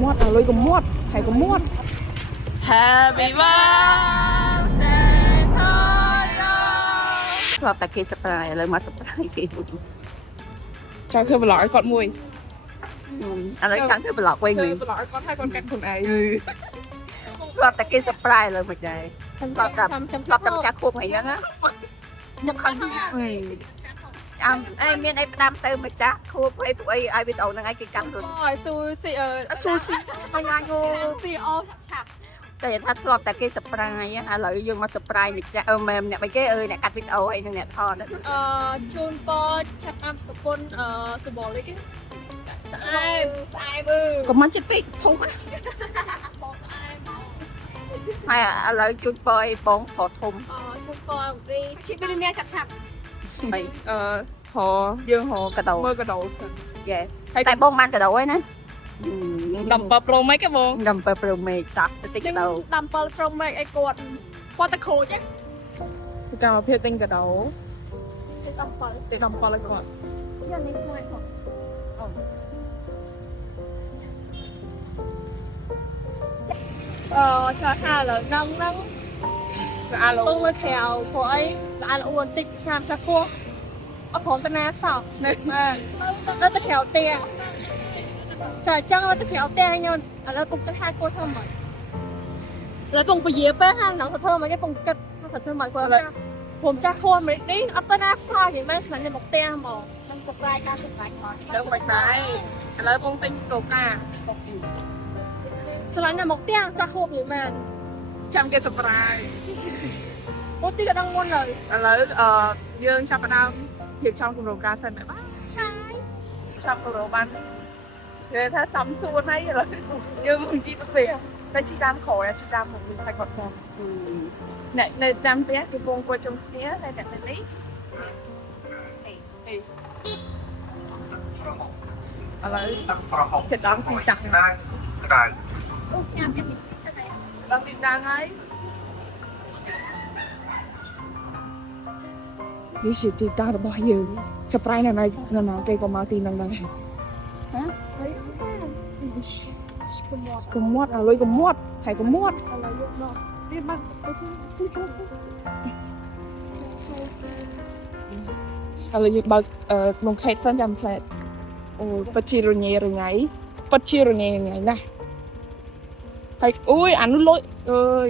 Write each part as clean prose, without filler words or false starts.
muốt à lôi cũng muốt thầy cũng muốt Happy birthday to you ស្លាប់តែគេ surprise ឥឡូវមក surprise គេ ចង់ធ្វើប្លុកឲ្យគាត់មួយ ឥឡូវចង់ធ្វើប្លុកវិញ ធ្វើប្លុកឲ្យគាត់ឲ្យគាត់កាត់ខ្លួនឯង ស្លាប់តែគេ surprise ឥឡូវមិនដែរស្លាប់តែចាស់ខួបអីហ្នឹងណាខ្ញុំខឹងអើមានអីផ្ដាំទៅម្ចាស់ខួបអីពួកអីឲ្យវីដេអូហ្នឹងឯងគេកាន់ខ្លួន អូយស៊ូស៊ីស៊ូស៊ីអញអាចស៊ីអូឆាប់ តែថាស្លាប់តែគេ surprise ឥឡូវយើងមក surprise ម្ចាស់មែនអ្នកមិនគេអ្នកកាត់វីដេអូអីហ្នឹងអ្នកថត ជូនពរចាប់អាប់ប្រពន្ធសបលនេះគេស្អែមមើល កុំមិនចិត្តពេកធំហើយឥឡូវជូនពរអីបងប្រុសធំ ជូនពររីជីវិតនេះឆាប់ អី ហោយើងហោ កដោ មើលកដោសិន យេតែបងបានកដោហើយណា 17 Pro Max គេបង 17 Pro Max តាស់តិចកដោ 17 Pro Max អីគាត់តែខូចហ្នឹងកម្មភាពទិញកដោ17ឲ្យគាត់យ៉ាងនេះមួយគាត់ចោះថាឥឡូវហ្នឹងអាឡូលើក្រៅព្រោះអីអាឡូបន្តិចចាំចាស់ពោះអត់ព្រមតាណាសោះនៅដល់ទៅក្រៅផ្ទះចាអញ្ចឹងទៅក្រៅផ្ទះខ្ញុំឥឡូវពុកទៅថាគួរធ្វើមិនឥឡូវពុកពជាពេលហានងទៅធ្វើមិនគេពុកគិតថាធ្វើមិនគាត់ผมចាស់ខួនមិននេះអត់ទៅណាសោះនិយាយមែនស្មានតែមកផ្ទះហ្មងនឹងប្រកាយការសម្រេចគាត់ដឹងមិនដែរឥឡូវពុកទិញកូកាស្លាញ់តែមកផ្ទះចាស់ខួននិយាយមែនចាំគេសម្រាយអូទីក៏ដឹងមុនហើយឥឡូវយើងចាប់ផ្ដើមរៀបចំគម្រោងការសិនដែរបាទចាយចាប់គម្រោងបានគេថាសំសួនហើយឥឡូវយើងមកជីទៅផ្ទះតែជីតាមក្រោយជីតាមមកវិញតែគាត់ផងអ្នកនៅតាមផ្ទះគេពងគាត់ជុំគ្នាតែអ្នកនេះឥឡូវចិត្តដល់ទីតាំងហើយអូញ៉ាំទៀតដល់ទីតាំងហើយនេះជាទីតាំងរបស់យើង surprise នៅណាគេក៏មកទីហ្នឹងដែរហ៎ហើយកុំមាត់ឲ្យលុយកុំមាត់ហើយកុំមាត់ឥឡូវយកមកវាបាត់ទៅស៊ីចូលឥឡូវយកបើក្នុងខេតសិនចាំផ្លែតអូពិតជារញ៉េរញ៉ៃពិតជារញ៉េរញ៉ៃណាស់ហើយអូយអានោះលុយអើយ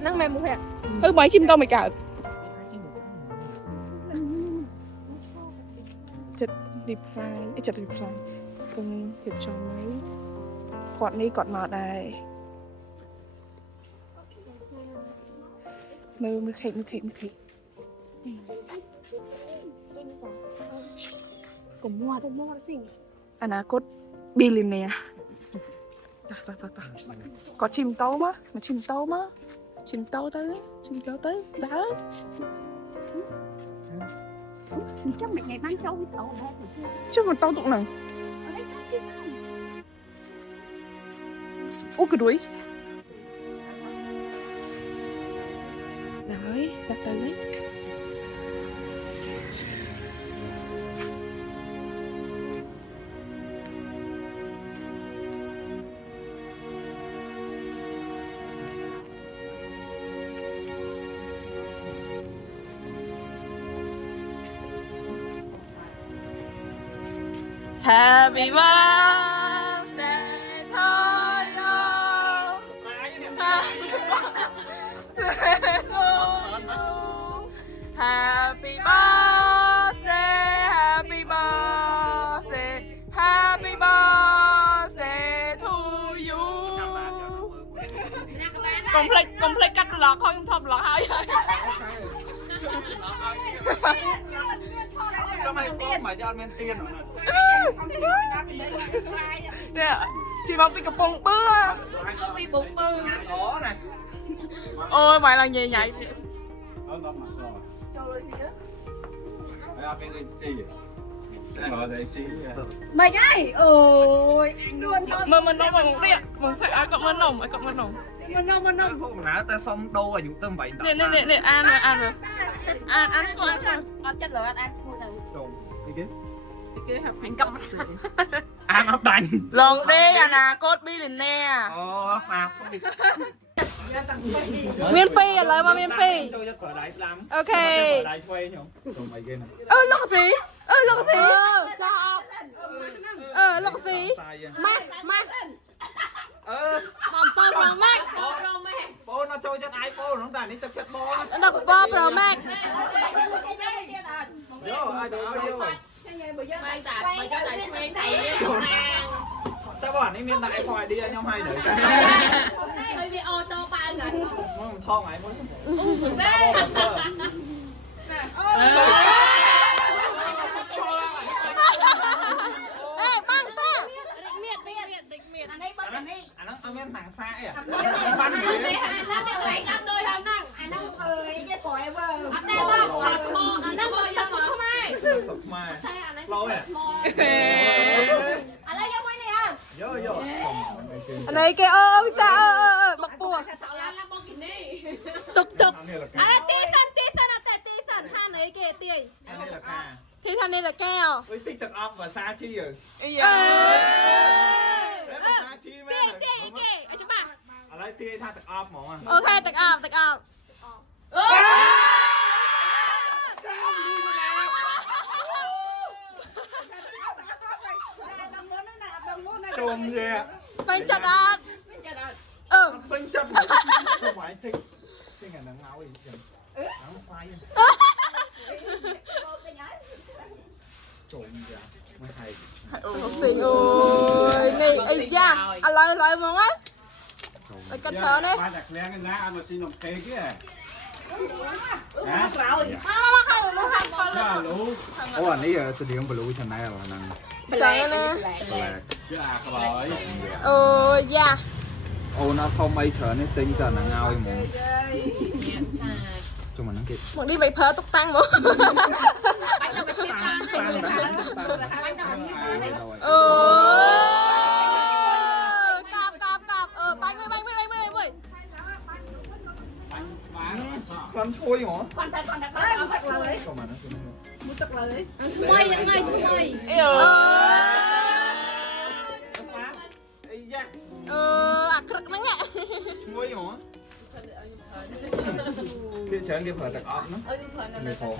ហ្នឹងមែនមកហ៎ទៅបាយជីមតមិនកើតចិត្តរីផ្លាយចិត្តរីផ្លាយគង់ភាពចំហើយគាត់នេះគាត់មកដែរមើលខេកកុំមាត់សិអនាគត billionaire តោះគាត់ឈីមតោមកឈីមតោទៅស្ដាប់ចាំមិនថ្ងៃបានចូលវីដេអូដែរ ចុះមកតោទុកហ្នឹងអូក្រួយដល់ហើយដាក់ទៅហើយHappy birthday to you Happy birthday to you កុំភ្លេចកាត់ប្លុកខំខ្ញុំថតប្លុកហើយทำไมก็หมายยอดเมนเตียนเหรอเนี่ยchị mong bị cặp bông bơ bị bông bơ đó này ôi mày là nhẹ nhảy mày ơi ôi luôn mà mình đâu bằng đi mình phải ai cộng mình nồngมันพวกหนาแต่ซอมโดอายุเติมใบดอก nè ăn rồi ăn xuống ăn chất lượng ăn xuống rồi ตรงนี่ดิ cái học hành cộng อ่ะ sáng ấp đành ลองดิอนาคตบิลเนีย sạc เมียนปีอะไรมาเมียนปี chơi cho cờ đáy lắm โอเค cờ đáy thuê nhỉ rồi mày game này ลงสีลงสีลงสี sai vậy มามา Còn Pro Max bố nó chơi cho iPhone nó tàn đi chắc chết bố ดอกบอประแม็ก vô ai tao vô rồi Mai tạp mày cho lại thuê thầy sao bọn ấy miên đại khỏi đi anh em hay nữa Hơi bị ô tô ba gần nó thong ấy muốn Băng ta anh nó miên thằng xa ấy à Lấy năm đôi không năng Anh đang bỏ Anh đang bỏ cho mở mai sụp mai lôi à vô vô อันไหนแกพี่จ๋าบักปัว Là bông kìa đi ตุกตุก này là อะไร ca ตีสันแต่ตีสันท่าไหนแกเตี้ย này là ca ที่ท่านนี่แหละแก้ว với tích cực âm và xa chi rồi เอ đấy là xa chi mà เตี้ยใช่ปะ ở đây tia tha thực âm mà โอเคตักอาบ trồm gì ạ ไปจัดอาดtinh chất không phải thích cái ngày nắng áo gì nắng phai trồm gì ạ mới hay สิโอ้ยนี่ไอ้ย่าอะไรมองวะไอ้กระเทอเนี่ย ba đặt len cái lá ăn mà xin làm thế kia hả lú ô anh ấy sẽ điểm blue trên này là năng จังนะ chứ à có bởi โอ้ยย่า ô nó không mấy chờ nó tinh giờ nắng áo ấy mù cho mà nó kịp มึงđiไปเพ้อตุกตังมั้ง Bánh nào mà chia tan tan này rồi Bánh nào mà chia tan này โอ้กราบไปไม่ con chui hả Còn thật cho mà nó xin Quayยังไงquay อักขระนั่งแหละ chui hả cái chén kia phải tạc ốc nó người thô